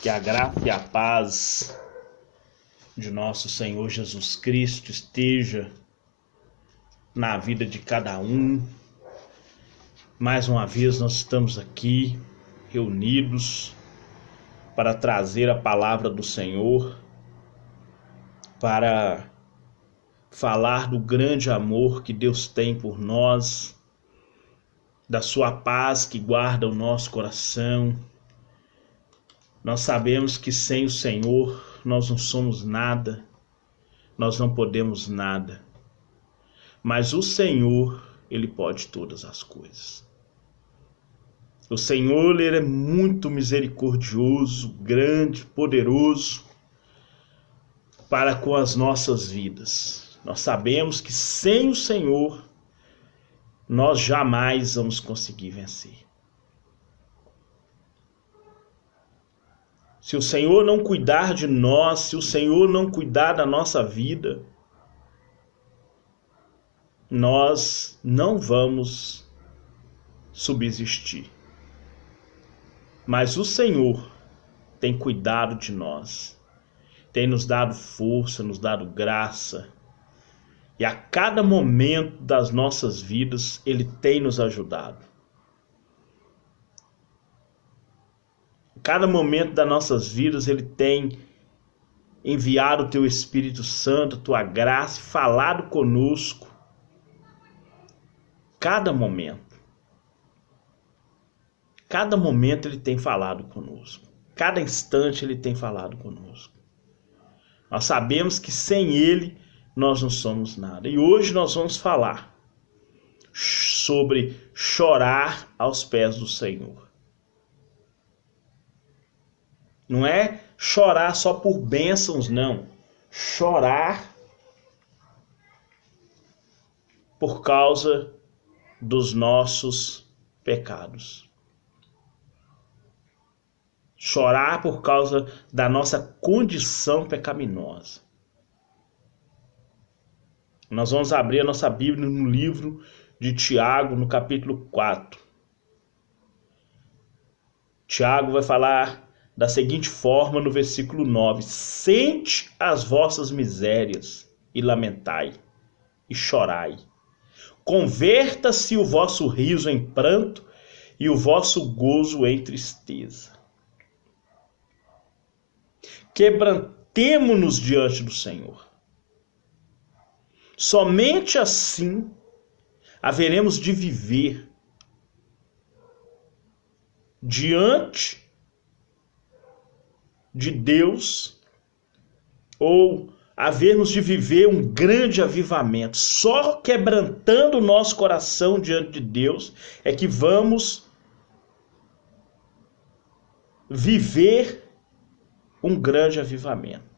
Que a graça e a paz de nosso Senhor Jesus Cristo esteja na vida de cada um. Mais uma vez nós estamos aqui reunidos para trazer a palavra do Senhor, para falar do grande amor que Deus tem por nós, da sua paz que guarda o nosso coração. Nós sabemos que sem o Senhor nós não somos nada, nós não podemos nada. Mas o Senhor, Ele pode todas as coisas. O Senhor, Ele é muito misericordioso, grande, poderoso para com as nossas vidas. Nós sabemos que sem o Senhor nós jamais vamos conseguir vencer. Se o Senhor não cuidar de nós, se o Senhor não cuidar da nossa vida, nós não vamos subsistir. Mas o Senhor tem cuidado de nós, tem nos dado força, nos dado graça, e a cada momento das nossas vidas Ele tem nos ajudado. Cada momento das nossas vidas Ele tem enviado o Teu Espírito Santo, Tua graça, falado conosco. Cada momento Ele tem falado conosco. Cada instante Ele tem falado conosco. Nós sabemos que sem Ele nós não somos nada. E hoje nós vamos falar sobre chorar aos pés do Senhor. Não é chorar só por bênçãos, não. Chorar por causa dos nossos pecados. Chorar por causa da nossa condição pecaminosa. Nós vamos abrir a nossa Bíblia no livro de Tiago, no capítulo 4. Tiago vai falar da seguinte forma no versículo 9: Sente as vossas misérias e lamentai e chorai. Converta-se o vosso riso em pranto e o vosso gozo em tristeza. Quebrantemo-nos diante do Senhor. Somente assim haveremos de viver diante de Deus, ou havermos de viver um grande avivamento. Só quebrantando o nosso coração diante de Deus é que vamos viver um grande avivamento.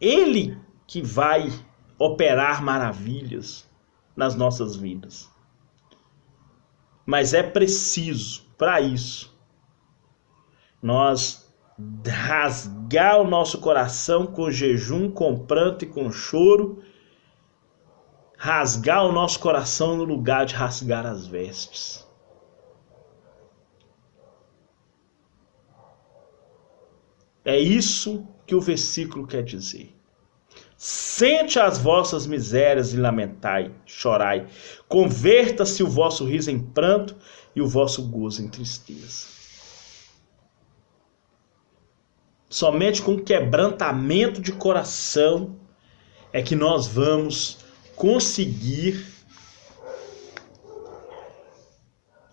Ele que vai operar maravilhas nas nossas vidas. Mas é preciso, para isso, nós rasgar o nosso coração com jejum, com pranto e com choro, rasgar o nosso coração no lugar de rasgar as vestes. É isso que o versículo quer dizer. Sente as vossas misérias e lamentai, chorai. Converta-se o vosso riso em pranto e o vosso gozo em tristeza. Somente com quebrantamento de coração é que nós vamos conseguir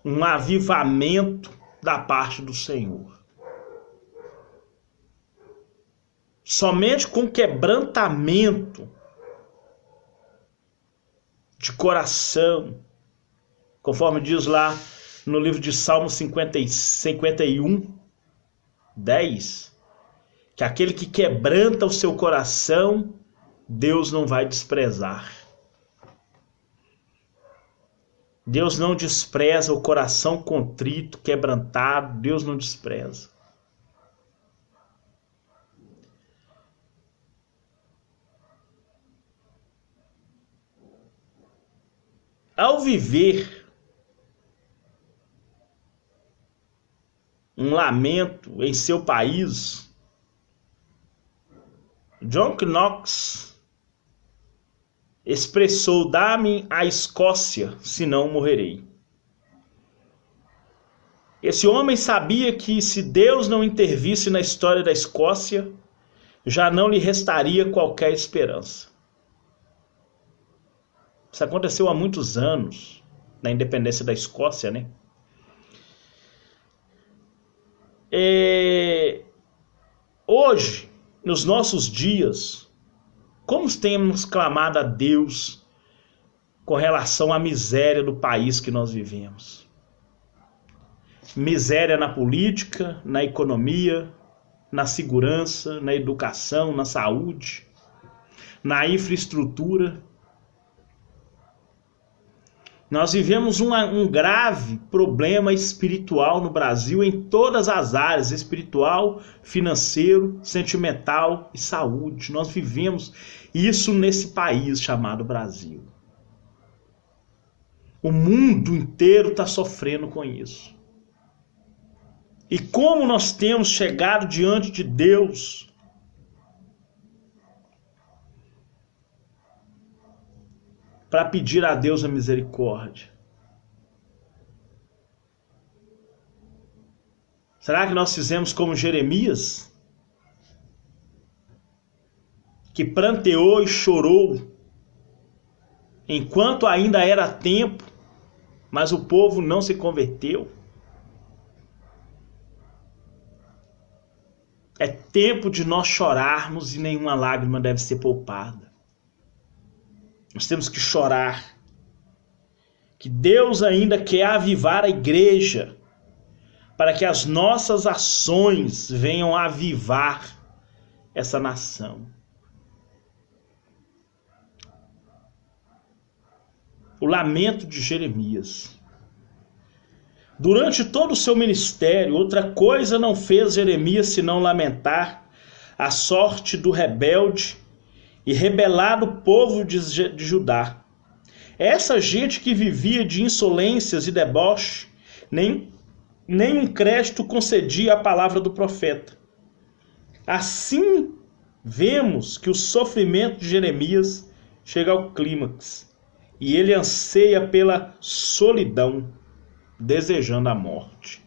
um avivamento da parte do Senhor. Somente com quebrantamento de coração, conforme diz lá no livro de Salmo 51, 10, que aquele que quebranta o seu coração, Deus não vai desprezar. Deus não despreza o coração contrito, quebrantado, Deus não despreza. Ao viver um lamento em seu país, John Knox expressou: dá-me a Escócia, senão morrerei. Esse homem sabia que se Deus não intervisse na história da Escócia, já não lhe restaria qualquer esperança. Isso aconteceu há muitos anos, na independência da Escócia, né? Hoje, nos nossos dias, como temos clamado a Deus com relação à miséria do país que nós vivemos? Miséria na política, na economia, na segurança, na educação, na saúde, na infraestrutura. Nós vivemos um grave problema espiritual no Brasil em todas as áreas, espiritual, financeiro, sentimental e saúde. Nós vivemos isso nesse país chamado Brasil. O mundo inteiro está sofrendo com isso. E como nós temos chegado diante de Deus para pedir a Deus a misericórdia? Será que nós fizemos como Jeremias, que pranteou e chorou enquanto ainda era tempo, mas o povo não se converteu? É tempo de nós chorarmos e nenhuma lágrima deve ser poupada. Nós temos que chorar. Que Deus ainda quer avivar a igreja para que as nossas ações venham a avivar essa nação. O lamento de Jeremias. Durante todo o seu ministério, outra coisa não fez Jeremias senão lamentar a sorte do rebelde e rebelado povo de Judá. Essa gente que vivia de insolências e deboche, nem um crédito concedia à palavra do profeta. Assim, vemos que o sofrimento de Jeremias chega ao clímax e ele anseia pela solidão, desejando a morte.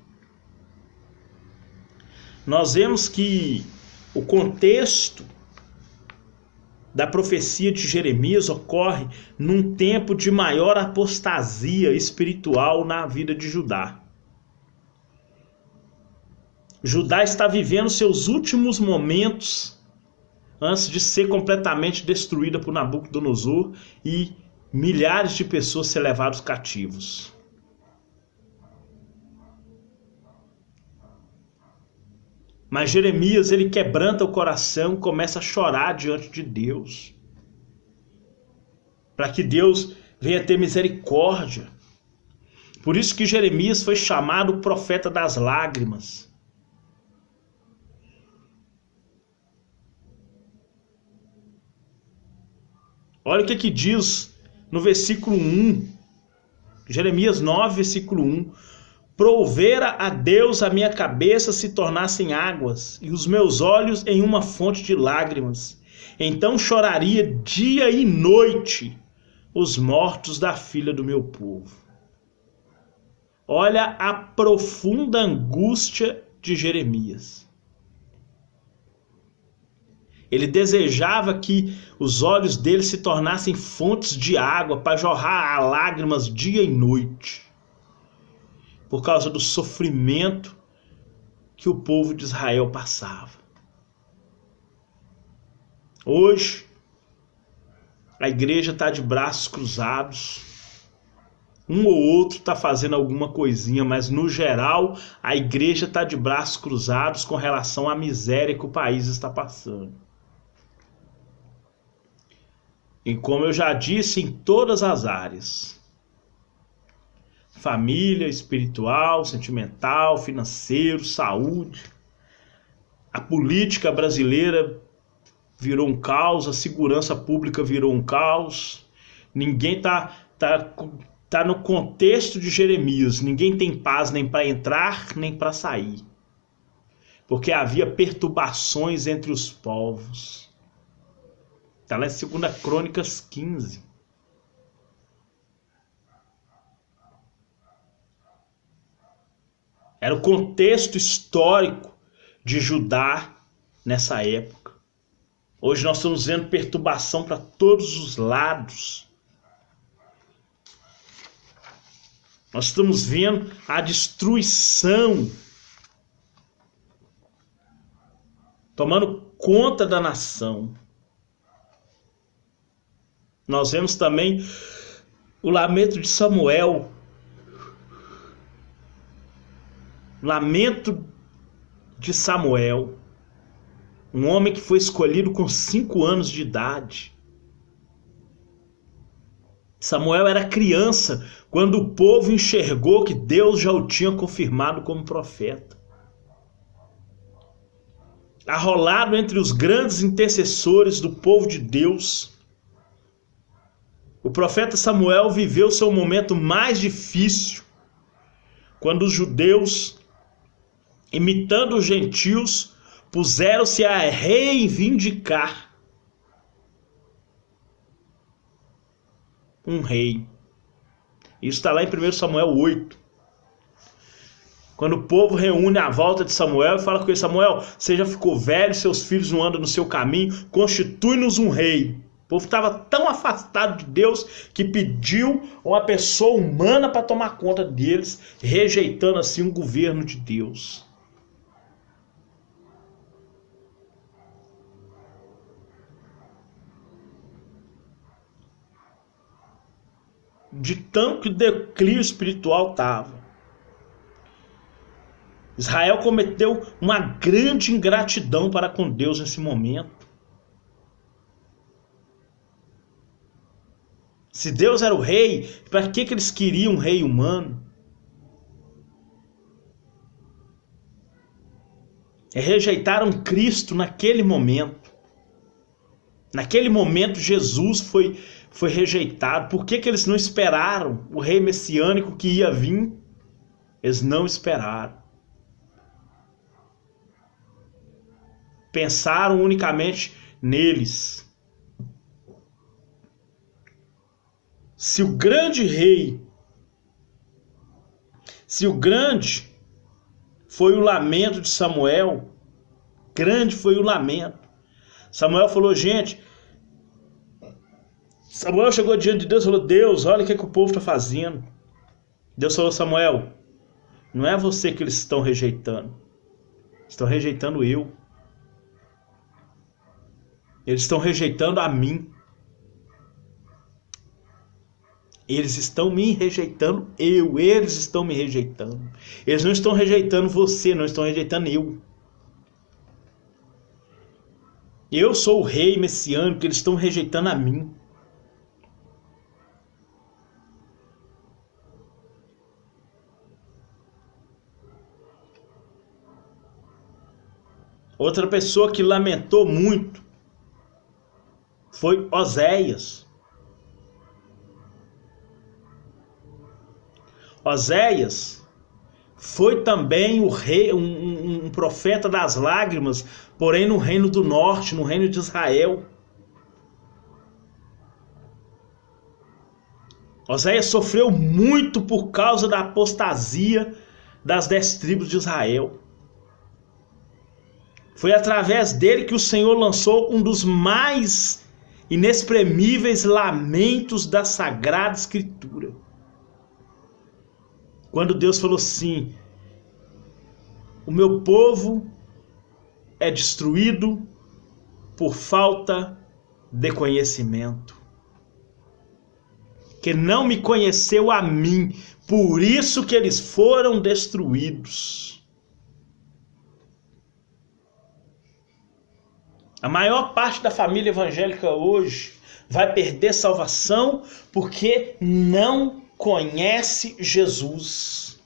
Nós vemos que o contexto da profecia de Jeremias ocorre num tempo de maior apostasia espiritual na vida de Judá. Judá está vivendo seus últimos momentos antes de ser completamente destruída por Nabucodonosor e milhares de pessoas ser levadas cativos. Mas Jeremias, ele quebranta o coração, começa a chorar diante de Deus, para que Deus venha ter misericórdia. Por isso que Jeremias foi chamado o profeta das lágrimas. Olha o que diz no versículo 1, Jeremias 9, versículo 1. Provera a Deus a minha cabeça se tornassem águas, e os meus olhos em uma fonte de lágrimas. Então choraria dia e noite os mortos da filha do meu povo. Olha a profunda angústia de Jeremias. Ele desejava que os olhos dele se tornassem fontes de água para jorrar lágrimas dia e noite, por causa do sofrimento que o povo de Israel passava. Hoje, a igreja está de braços cruzados. Um ou outro está fazendo alguma coisinha, mas no geral, a igreja está de braços cruzados com relação à miséria que o país está passando. E como eu já disse, em todas as áreas. Família, espiritual, sentimental, financeiro, saúde. A política brasileira virou um caos, a segurança pública virou um caos. Ninguém tá no contexto de Jeremias. Ninguém tem paz nem para entrar, nem para sair. porque havia perturbações entre os povos. Está lá em 2 Crônicas 15. Era o contexto histórico de Judá nessa época. Hoje nós estamos vendo perturbação para todos os lados. Nós estamos vendo a destruição tomando conta da nação. Nós vemos também o lamento de Samuel. Lamento de Samuel, um homem que foi escolhido com 5 anos de idade. Samuel era criança quando o povo enxergou que Deus já o tinha confirmado como profeta. Arrolado entre os grandes intercessores do povo de Deus, o profeta Samuel viveu seu momento mais difícil, quando os judeus, imitando os gentios, puseram-se a reivindicar um rei. Isso está lá em 1 Samuel 8. Quando o povo reúne à volta de Samuel e fala com ele: Samuel, você já ficou velho, seus filhos não andam no seu caminho, constitui-nos um rei. O povo estava tão afastado de Deus que pediu uma pessoa humana para tomar conta deles, rejeitando assim o governo de Deus. De tanto que o declínio espiritual estava. Israel cometeu uma grande ingratidão para com Deus nesse momento. Se Deus era o rei, para que eles queriam um rei humano? Rejeitaram Cristo naquele momento. Naquele momento Jesus foi rejeitado. Por que eles não esperaram o rei messiânico que ia vir? Eles não esperaram. Pensaram unicamente neles. Se o grande foi o lamento de Samuel, grande foi o lamento. Samuel falou: gente, Samuel chegou diante de Deus e falou: Deus, olha o que o povo está fazendo. Deus falou: Samuel, não é você que eles estão rejeitando. Estão rejeitando eu. Eles estão rejeitando a mim. Eles estão me rejeitando eles estão me rejeitando. Eles não estão rejeitando você, não estão rejeitando eu. Eu sou o rei messiânico, eles estão rejeitando a mim. Outra pessoa que lamentou muito foi Oséias. Oséias foi também o rei, um profeta das lágrimas, porém no reino do norte, no reino de Israel. Oséias sofreu muito por causa da apostasia das 10 tribos de Israel. Foi através dele que o Senhor lançou um dos mais inexprimíveis lamentos da Sagrada Escritura. Quando Deus falou assim: o meu povo é destruído por falta de conhecimento. Que não me conheceu a mim, por isso que eles foram destruídos. A maior parte da família evangélica hoje vai perder salvação porque não conhece Jesus.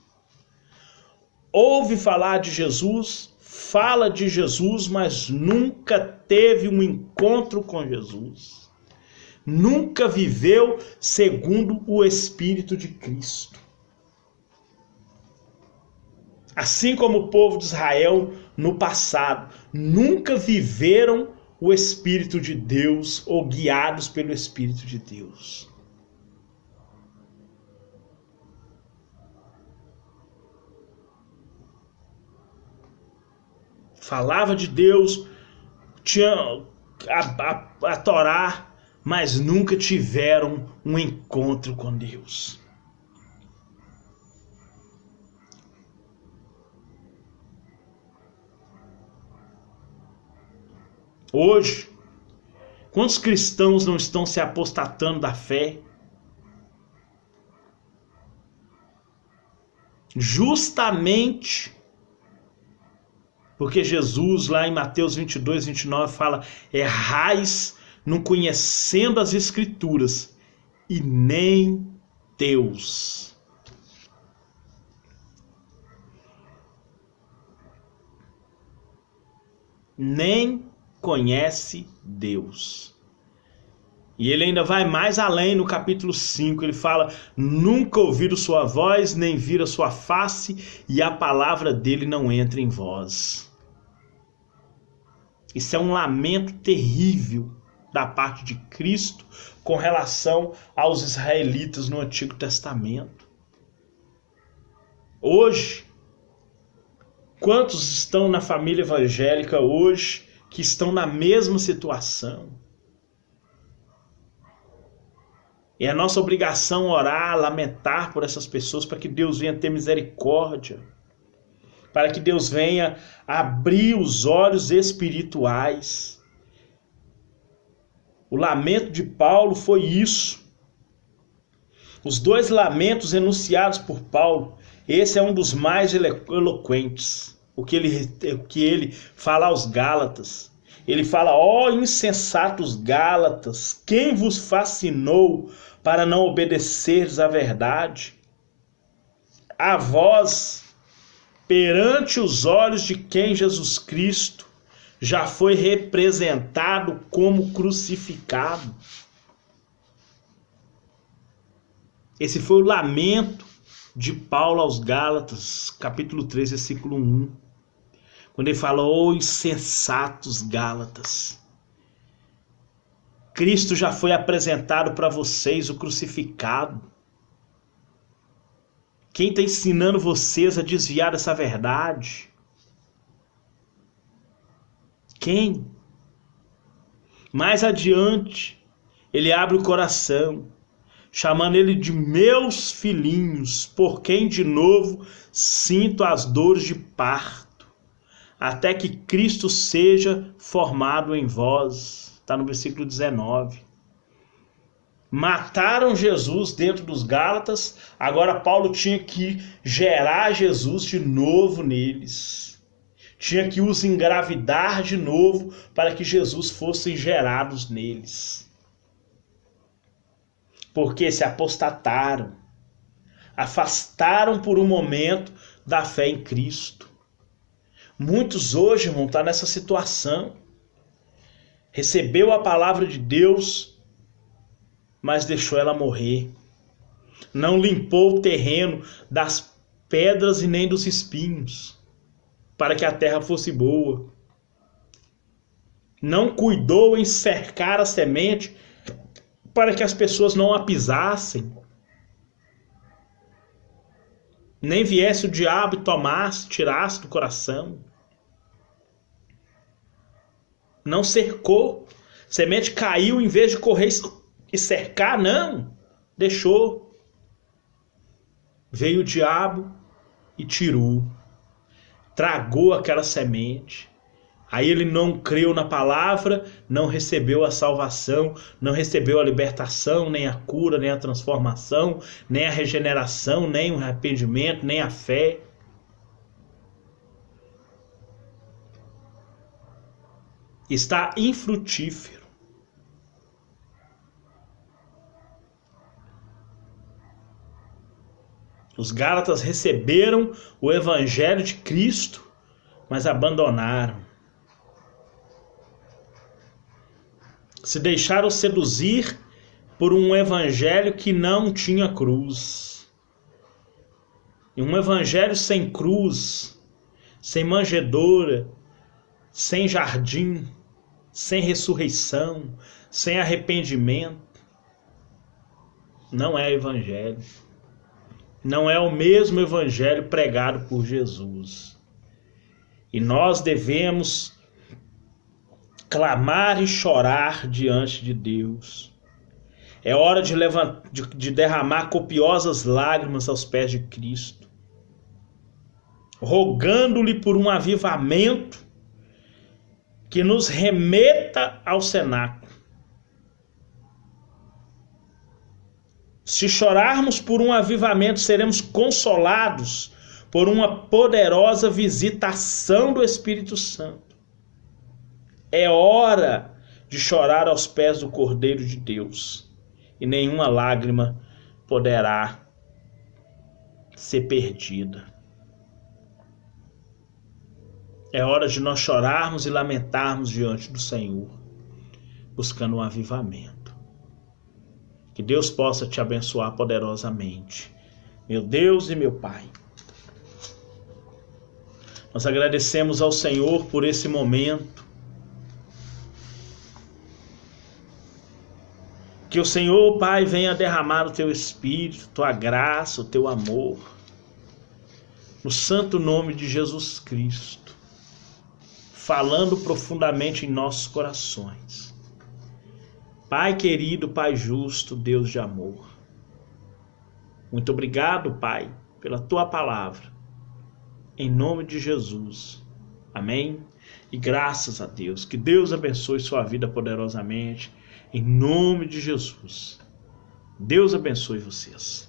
Ouve falar de Jesus, fala de Jesus, mas nunca teve um encontro com Jesus. Nunca viveu segundo o Espírito de Cristo. Assim como o povo de Israel no passado, nunca viveram o Espírito de Deus ou guiados pelo Espírito de Deus. Falava de Deus, tinha a Torá, mas nunca tiveram um encontro com Deus. Hoje, quantos cristãos não estão se apostatando da fé? Justamente porque Jesus, lá em Mateus 22, 29, fala: errais não conhecendo as Escrituras e nem Deus. Nem conhece Deus. E ele ainda vai mais além no capítulo 5, ele fala: nunca ouviram sua voz, nem viram sua face, e a palavra dele não entra em vós. Isso é um lamento terrível da parte de Cristo com relação aos israelitas no Antigo Testamento. Hoje, quantos estão na família evangélica hoje que estão na mesma situação? É a nossa obrigação orar, lamentar por essas pessoas, para que Deus venha ter misericórdia, para que Deus venha abrir os olhos espirituais. O lamento de Paulo foi isso. Os dois lamentos enunciados por Paulo, esse é um dos mais eloquentes. O que ele fala aos Gálatas. Ele fala: ó insensatos Gálatas, quem vos fascinou para não obedecerdes à verdade? A vós, perante os olhos de quem Jesus Cristo já foi representado como crucificado. Esse foi o lamento de Paulo aos Gálatas, capítulo 3, versículo 1. Quando ele fala: ó insensatos Gálatas, Cristo já foi apresentado para vocês, o crucificado. Quem está ensinando vocês a desviar dessa verdade? Quem? Mais adiante, ele abre o coração, chamando ele de meus filhinhos, por quem de novo sinto as dores de parto, até que Cristo seja formado em vós. Está no versículo 19. Mataram Jesus dentro dos Gálatas, agora Paulo tinha que gerar Jesus de novo neles. Tinha que os engravidar de novo para que Jesus fosse gerados neles. Porque se apostataram, afastaram por um momento da fé em Cristo. Muitos hoje, irmão, estão nessa situação. Recebeu a palavra de Deus, mas deixou ela morrer. Não limpou o terreno das pedras e nem dos espinhos, para que a terra fosse boa. Não cuidou em cercar a semente, para que as pessoas não a pisassem. Nem viesse o diabo e tomasse, tirasse do coração. Não cercou. A semente caiu, em vez de correr e cercar, não. Deixou. Veio o diabo e tirou. Tragou aquela semente. Aí ele não creu na palavra, não recebeu a salvação, não recebeu a libertação, nem a cura, nem a transformação, nem a regeneração, nem o arrependimento, nem a fé. Está infrutífero. Os Gálatas receberam o evangelho de Cristo, mas abandonaram. Se deixaram seduzir por um evangelho que não tinha cruz. E um evangelho sem cruz, sem manjedoura, sem jardim, sem ressurreição, sem arrependimento, não é evangelho. Não é o mesmo evangelho pregado por Jesus. E nós devemos clamar e chorar diante de Deus. É hora de derramar copiosas lágrimas aos pés de Cristo, rogando-lhe por um avivamento que nos remeta ao cenáculo. Se chorarmos por um avivamento, seremos consolados por uma poderosa visitação do Espírito Santo. É hora de chorar aos pés do Cordeiro de Deus, e nenhuma lágrima poderá ser perdida. É hora de nós chorarmos e lamentarmos diante do Senhor, buscando um avivamento. Que Deus possa te abençoar poderosamente. Meu Deus e meu Pai, nós agradecemos ao Senhor por esse momento. Que o Senhor, Pai, venha derramar o Teu Espírito, Tua graça, o Teu amor, no santo nome de Jesus Cristo, falando profundamente em nossos corações. Pai querido, Pai justo, Deus de amor, muito obrigado, Pai, pela Tua palavra, em nome de Jesus, amém? E graças a Deus, que Deus abençoe sua vida poderosamente, em nome de Jesus. Deus abençoe vocês.